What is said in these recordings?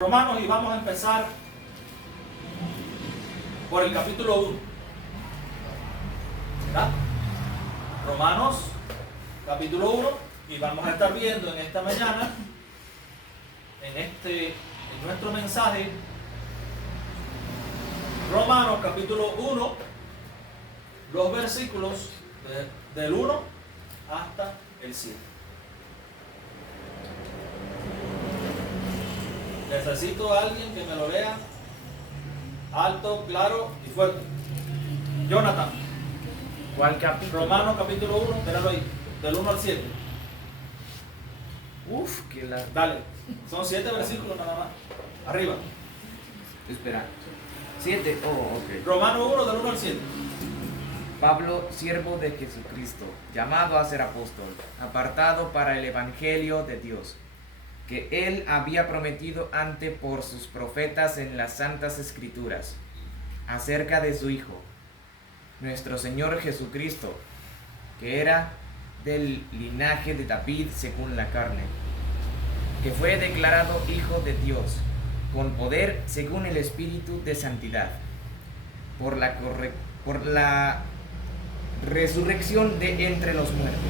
Romanos, y vamos a empezar por el capítulo 1. ¿Verdad? Romanos, capítulo 1, y vamos a estar viendo en esta mañana, en nuestro mensaje, Romanos, capítulo 1, los versículos del 1 hasta el 7. Necesito a alguien que me lo lea alto, claro y fuerte. Jonathan. ¿Cuál capítulo? Romanos capítulo 1, espéralo ahí, del 1 al 7. Uf, que la... Dale, son 7 versículos nada más. Arriba. Espera. 7, ok. Romanos 1, del 1 al 7. Pablo, siervo de Jesucristo, llamado a ser apóstol, apartado para el evangelio de Dios, que él había prometido antes por sus profetas en las santas escrituras, acerca de su Hijo, nuestro Señor Jesucristo, que era del linaje de David según la carne, que fue declarado Hijo de Dios, con poder según el Espíritu de santidad, por la resurrección de entre los muertos,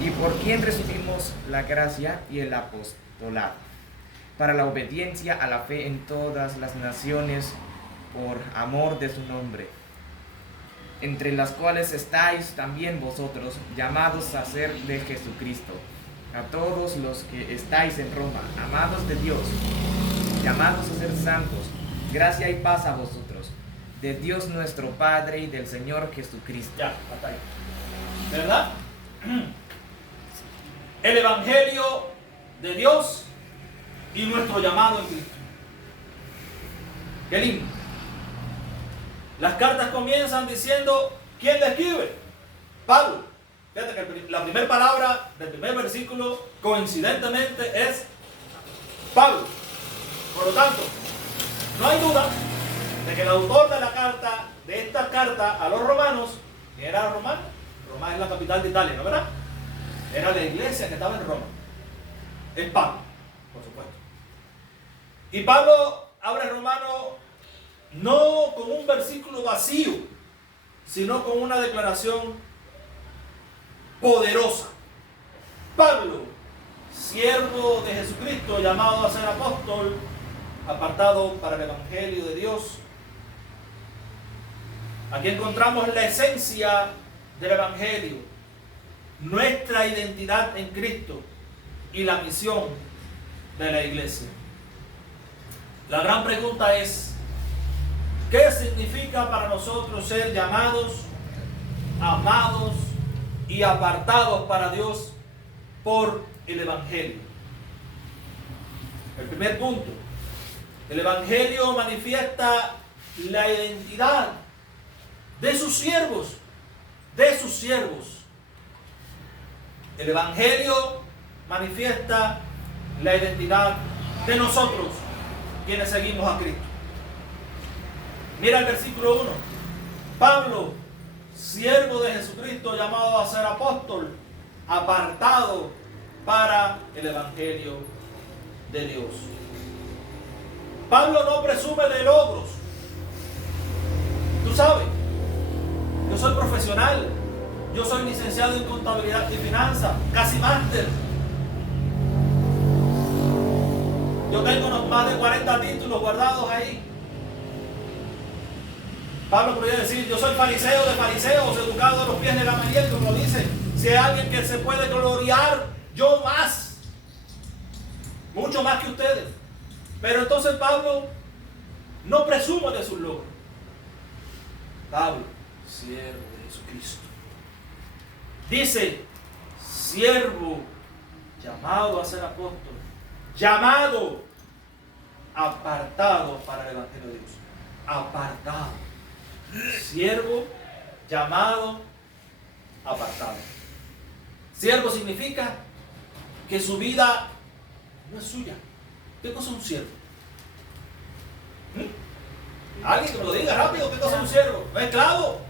y por quien recibimos la gracia y el apostolado, para la obediencia a la fe en todas las naciones, por amor de su nombre, entre las cuales estáis también vosotros, llamados a ser de Jesucristo. A todos los que estáis en Roma, amados de Dios, llamados a ser santos, gracia y paz a vosotros, de Dios nuestro Padre y del Señor Jesucristo. Ya, hasta ahí. ¿Verdad? El evangelio de Dios y nuestro llamado en Cristo. Qué lindo. Las cartas comienzan diciendo, ¿quién le escribe? Pablo. Fíjate que la primera palabra del primer versículo coincidentemente es Pablo. Por lo tanto, no hay duda de que el autor de esta carta a los romanos era romano. Roma es la capital de Italia, ¿no verdad? Era la iglesia que estaba en Roma. Es Pablo, por supuesto. Y Pablo abre Romano no con un versículo vacío, sino con una declaración poderosa. Pablo, siervo de Jesucristo, llamado a ser apóstol, apartado para el evangelio de Dios. Aquí encontramos la esencia del evangelio, nuestra identidad en Cristo y la misión de la iglesia. La gran pregunta es, ¿qué significa para nosotros ser llamados, amados y apartados para Dios por el evangelio? El primer punto, el evangelio manifiesta la identidad de sus siervos, El evangelio manifiesta la identidad de nosotros, quienes seguimos a Cristo. Mira el versículo 1. Pablo, siervo de Jesucristo, llamado a ser apóstol, apartado para el evangelio de Dios. Pablo no presume de logros. Tú sabes, yo soy profesional, yo soy licenciado en contabilidad y finanzas, casi máster. Yo tengo unos más de 40 títulos guardados ahí. Pablo podría decir, yo soy fariseo de fariseos, educado a los pies de Gamaliel, como dice. Si hay alguien que se puede gloriar, yo más. Mucho más que ustedes. Pero entonces Pablo no presume de sus logros. Pablo, siervo de Jesucristo. Dice, siervo, llamado a ser apóstol, llamado, apartado para el evangelio de Dios. Apartado. Siervo, llamado, apartado. Siervo significa que su vida no es suya. ¿Qué cosa es un siervo? Alguien que me lo diga rápido, ¿qué cosa es un siervo? ¿Un esclavo?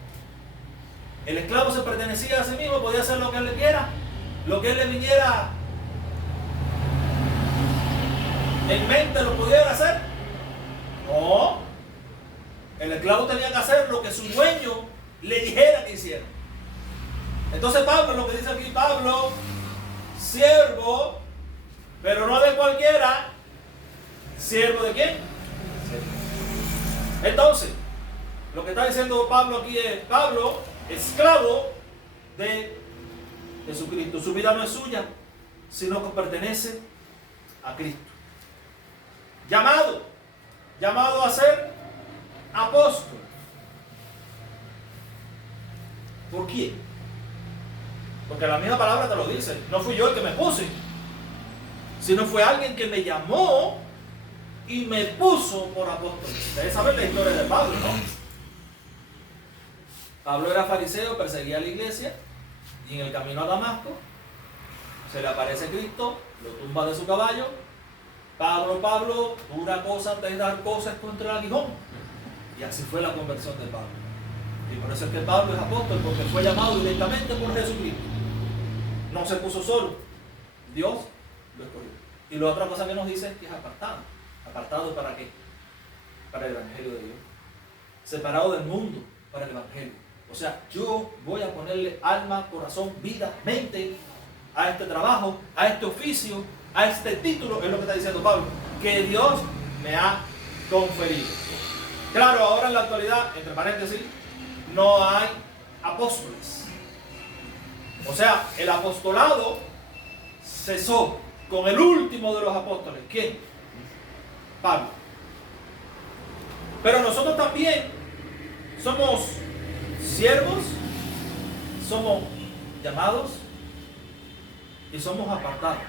El esclavo se pertenecía a sí mismo, podía hacer lo que él le quiera, lo que él le viniera en mente lo pudiera hacer? No. El esclavo tenía que hacer lo que su dueño le dijera que hiciera. Entonces Pablo, lo que dice aquí, Pablo, siervo, pero no de cualquiera. ¿Siervo de quién? Entonces, lo que está diciendo Pablo aquí es, Pablo, esclavo de Jesucristo. Su vida no es suya, sino que pertenece a Cristo. Llamado a ser apóstol. ¿Por qué? Porque la misma palabra te lo dice. No fui yo el que me puse, sino fue alguien que me llamó y me puso por apóstol. Ustedes saben la historia de Pablo, ¿no? Pablo era fariseo, perseguía a la iglesia, y en el camino a Damasco se le aparece Cristo, lo tumba de su caballo. Pablo, dura cosa antes de dar cosas contra el aguijón. Y así fue la conversión de Pablo. Y por eso es que Pablo es apóstol, porque fue llamado directamente por Jesucristo. No se puso solo, Dios lo escogió. Y la otra cosa que nos dice es que es apartado. ¿Apartado para qué? Para el Evangelio de Dios. Separado del mundo para el Evangelio. O sea, yo voy a ponerle alma, corazón, vida, mente a este trabajo, a este oficio, a este título, es lo que está diciendo Pablo, que Dios me ha conferido. Claro, ahora en la actualidad, entre paréntesis, no hay apóstoles. O sea, el apostolado cesó con el último de los apóstoles. ¿Quién? Pablo. Pero nosotros también somos siervos, somos llamados y somos apartados.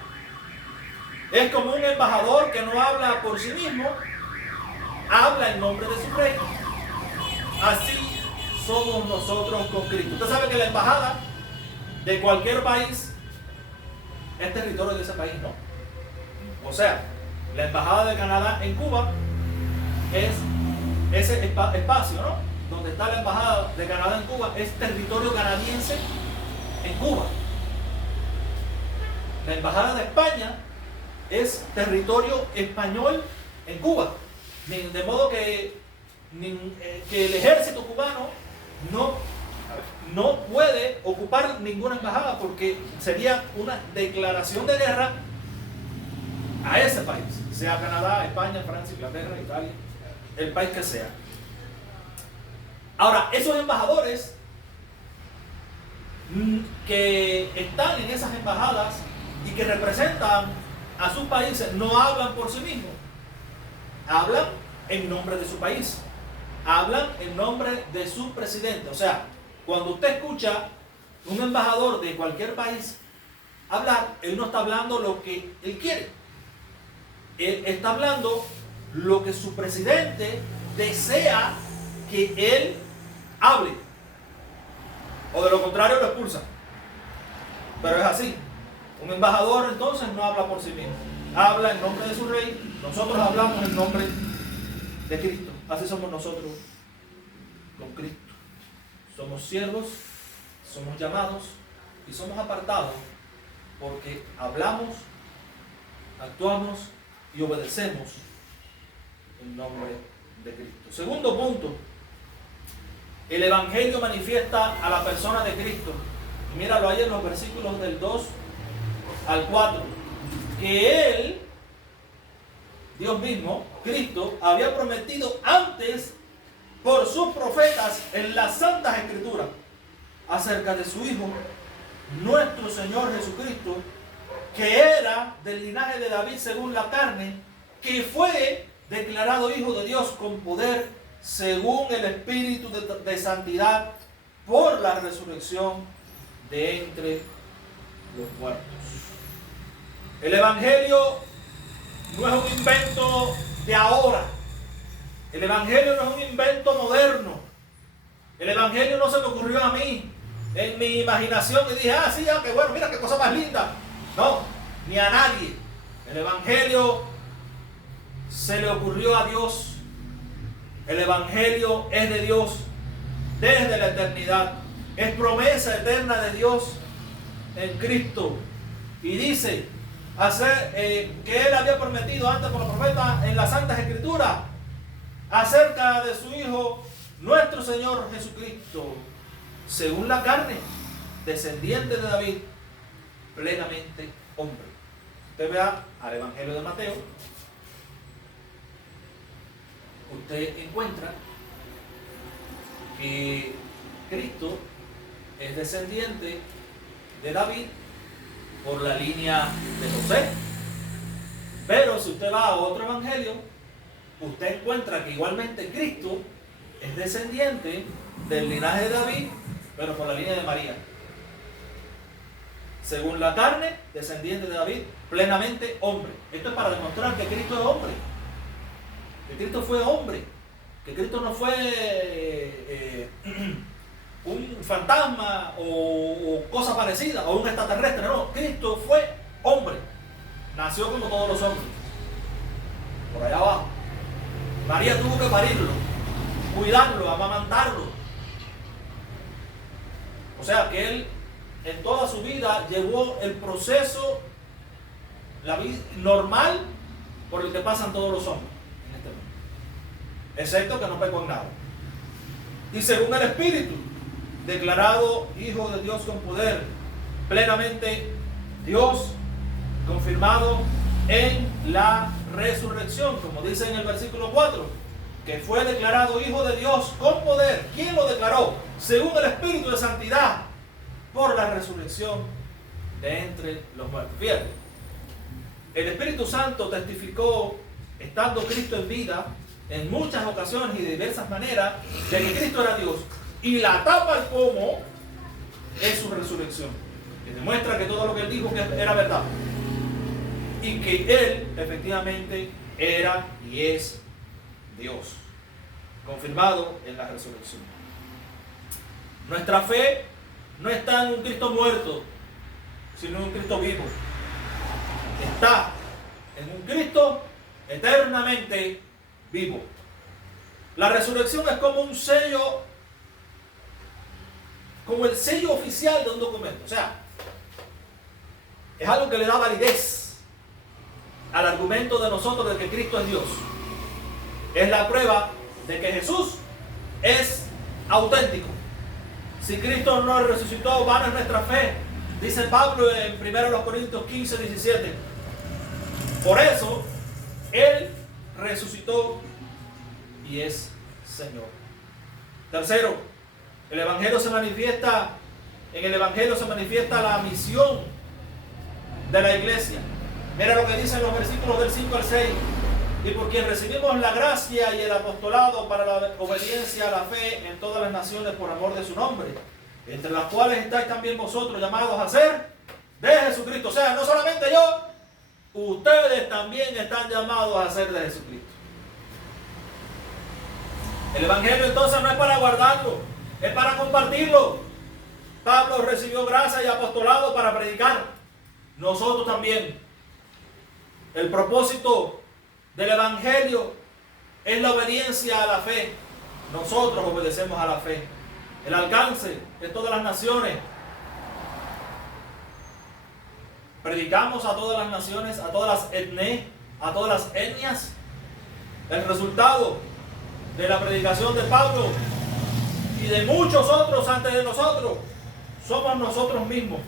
Es como un embajador que no habla por sí mismo, habla en nombre de su rey. Así somos nosotros con Cristo. Usted sabe que la embajada de cualquier país es territorio de ese país, ¿no? O sea, la embajada de Canadá en Cuba es ese espacio, ¿no? Donde está la embajada de Canadá en Cuba, es territorio canadiense en Cuba. La embajada de España es territorio español en Cuba. De modo que el ejército cubano no puede ocupar ninguna embajada, porque sería una declaración de guerra a ese país, sea Canadá, España, Francia, Inglaterra, Italia, el país que sea. Ahora, esos embajadores que están en esas embajadas y que representan a sus países no hablan por sí mismos, hablan en nombre de su país, hablan en nombre de su presidente. O sea, cuando usted escucha un embajador de cualquier país hablar, él no está hablando lo que él quiere, él está hablando lo que su presidente desea que él hable, o de lo contrario lo expulsa. Pero es así. Un embajador entonces no habla por sí mismo, habla en nombre de su rey. Nosotros hablamos en nombre de Cristo. Así somos nosotros con Cristo. Somos siervos, somos llamados y somos apartados, porque hablamos, actuamos y obedecemos en nombre de Cristo. Segundo punto, el Evangelio manifiesta a la persona de Cristo. Míralo ahí en los versículos del 2 al 4, que Él, Dios mismo, Cristo, había prometido antes por sus profetas en las Santas Escrituras acerca de su Hijo, nuestro Señor Jesucristo, que era del linaje de David según la carne, que fue declarado Hijo de Dios con poder según el Espíritu de santidad por la resurrección de entre los muertos. El Evangelio no es un invento de ahora. El Evangelio no es un invento moderno. El Evangelio no se me ocurrió a mí en mi imaginación y dije, sí, qué bueno, mira qué cosa más linda. No, ni a nadie. El Evangelio se le ocurrió a Dios. El Evangelio es de Dios desde la eternidad. Es promesa eterna de Dios en Cristo. Y dice, que Él había prometido antes por los profetas en las Santas Escrituras acerca de su Hijo, nuestro Señor Jesucristo, según la carne, descendiente de David, plenamente hombre. Usted vea al Evangelio de Mateo, usted encuentra que Cristo es descendiente de David por la línea de José. Pero si usted va a otro evangelio, usted encuentra que igualmente Cristo es descendiente del linaje de David, pero por la línea de María. Según la carne, descendiente de David, plenamente hombre. Esto es para demostrar que Cristo es hombre, que Cristo fue hombre, que Cristo no fue un fantasma o cosa parecida, o un extraterrestre. No, Cristo fue hombre, nació como todos los hombres, por allá abajo. María tuvo que parirlo, cuidarlo, amamantarlo. O sea que él en toda su vida llevó el proceso, la vida normal por el que pasan todos los hombres en este mundo, excepto que no pecó en nada. Y según el Espíritu, declarado Hijo de Dios con poder, plenamente Dios, confirmado en la resurrección, como dice en el versículo 4, que fue declarado Hijo de Dios con poder. ¿Quién lo declaró? Según el Espíritu de Santidad, por la resurrección de entre los muertos. Fíjate, el Espíritu Santo testificó, estando Cristo en vida, en muchas ocasiones y de diversas maneras, de que Cristo era Dios. Y la tapa al pomo es su resurrección, que demuestra que todo lo que él dijo que era verdad, y que él efectivamente era y es Dios, confirmado en la resurrección. Nuestra fe no está en un Cristo muerto, sino en un Cristo vivo. Está en un Cristo eternamente vivo. La resurrección es como un sello, como el sello oficial de un documento. O sea, es algo que le da validez al argumento de nosotros de que Cristo es Dios. Es la prueba de que Jesús es auténtico. Si Cristo no resucitó, vana es nuestra fe, dice Pablo en 1 Corintios 15, 17. Por eso, Él resucitó y es Señor. Tercero, en el Evangelio se manifiesta la misión de la iglesia. Mira lo que dicen los versículos del 5 al 6. Y por quien recibimos la gracia y el apostolado para la obediencia a la fe en todas las naciones por amor de su nombre, entre las cuales estáis también vosotros llamados a ser de Jesucristo. O sea, no solamente yo, ustedes también están llamados a ser de Jesucristo. El Evangelio entonces no es para guardarlo, es para compartirlo. Pablo recibió gracia y apostolado para predicar. Nosotros también. El propósito del Evangelio es la obediencia a la fe. Nosotros obedecemos a la fe. El alcance de todas las naciones. Predicamos a todas las naciones, a todas las etnias. El resultado de la predicación de Pablo y de muchos otros antes de nosotros, somos nosotros mismos,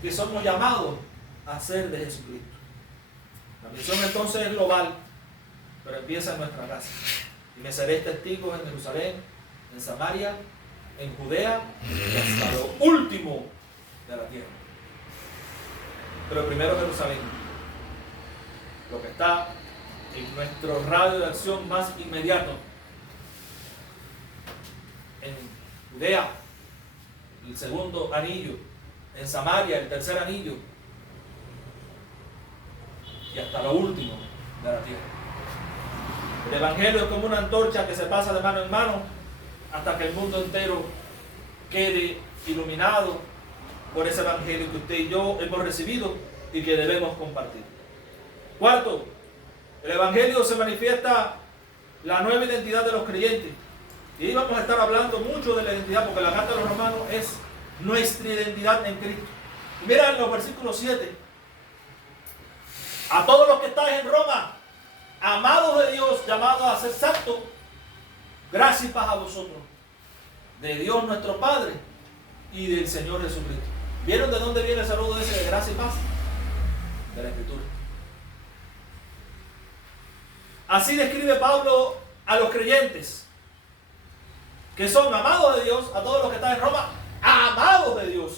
que somos llamados a ser de Jesucristo. La misión entonces es global, pero empieza en nuestra casa. Y me seréis testigos en Jerusalén, en Samaria, en Judea y hasta lo último de la tierra. Pero primero Jerusalén, lo que está en nuestro radio de acción más inmediato. En Judea, el segundo anillo. En Samaria, el tercer anillo. Y hasta lo último de la tierra. El Evangelio es como una antorcha que se pasa de mano en mano hasta que el mundo entero quede iluminado por ese Evangelio que usted y yo hemos recibido y que debemos compartir. Cuarto, el Evangelio se manifiesta la nueva identidad de los creyentes. Y ahí vamos a estar hablando mucho de la identidad, porque la carta de los Romanos es nuestra identidad en Cristo. Y mira en los versículos 7 A todos los que estáis en Roma, amados de Dios, llamados a ser santos, gracia y paz a vosotros, de Dios nuestro Padre y del Señor Jesucristo. ¿Vieron de dónde viene el saludo ese de gracia y paz? De la Escritura. Así describe Pablo a los creyentes, que son amados de Dios, a todos los que están en Roma, amados de Dios,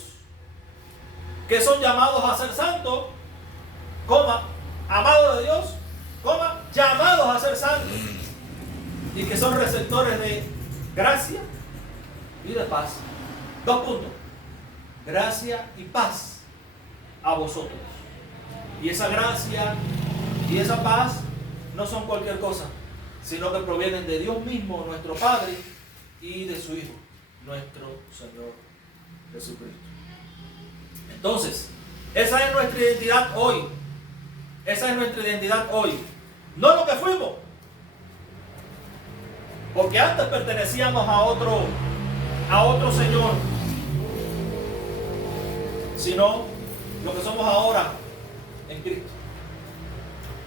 que son llamados a ser santos, coma, amados de Dios, coma, llamados a ser santos, y que son receptores de gracia y de paz. 2 puntos. Gracia y paz a vosotros. Y esa gracia y esa paz no son cualquier cosa, sino que provienen de Dios mismo, nuestro Padre, y de su Hijo, nuestro Señor Jesucristo. Entonces, esa es nuestra identidad hoy. Esa es nuestra identidad hoy. No lo que fuimos. Porque antes pertenecíamos a otro Señor. Sino lo que somos ahora en Cristo.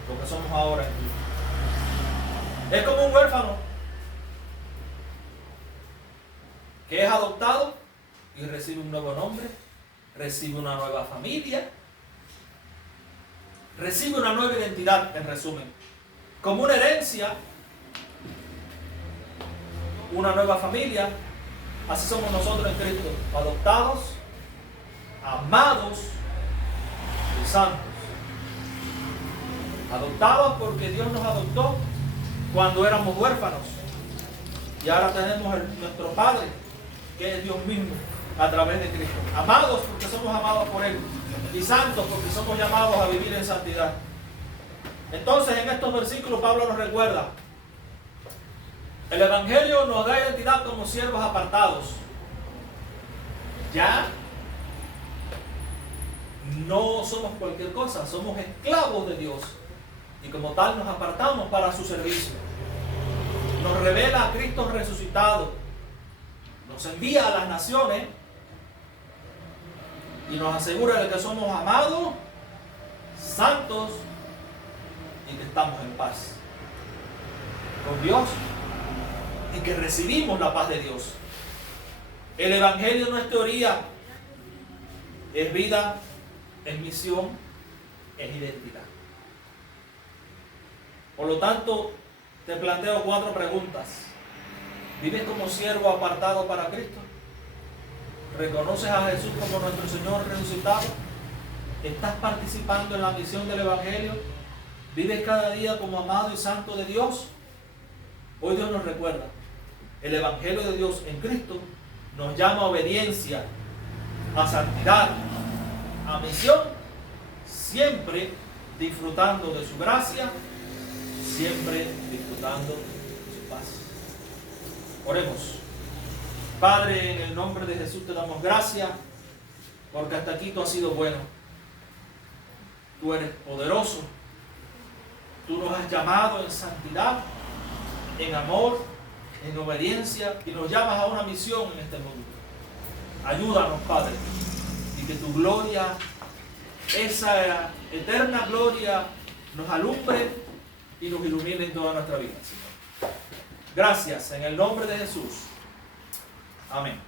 Lo que somos ahora en Cristo. Es como un huérfano que es adoptado y recibe un nuevo nombre, recibe una nueva familia, recibe una nueva identidad, en resumen. Como una herencia, una nueva familia, así somos nosotros en Cristo, adoptados, amados y santos. Adoptados porque Dios nos adoptó cuando éramos huérfanos. Y ahora tenemos nuestro Padre, que es Dios mismo, a través de Cristo. Amados porque somos amados por Él. Y santos porque somos llamados a vivir en santidad. Entonces, en estos versículos Pablo nos recuerda: el Evangelio nos da identidad como siervos apartados. Ya no somos cualquier cosa, somos esclavos de Dios. Y como tal nos apartamos para su servicio. Nos revela a Cristo resucitado. Nos envía a las naciones y nos asegura de que somos amados, santos y que estamos en paz con Dios y que recibimos la paz de Dios. El Evangelio no es teoría, es vida, es misión, es identidad. Por lo tanto, te planteo 4 preguntas. ¿Vives como siervo apartado para Cristo? ¿Reconoces a Jesús como nuestro Señor resucitado? ¿Estás participando en la misión del Evangelio? ¿Vives cada día como amado y santo de Dios? Hoy Dios nos recuerda: el Evangelio de Dios en Cristo nos llama a obediencia, a santidad, a misión, siempre disfrutando de su gracia, siempre disfrutando de su paz. Oremos. Padre, en el nombre de Jesús te damos gracias, porque hasta aquí tú has sido bueno. Tú eres poderoso. Tú nos has llamado en santidad, en amor, en obediencia, y nos llamas a una misión en este mundo. Ayúdanos, Padre, y que tu gloria, esa eterna gloria, nos alumbre y nos ilumine en toda nuestra vida, Señor. Gracias, en el nombre de Jesús. Amén.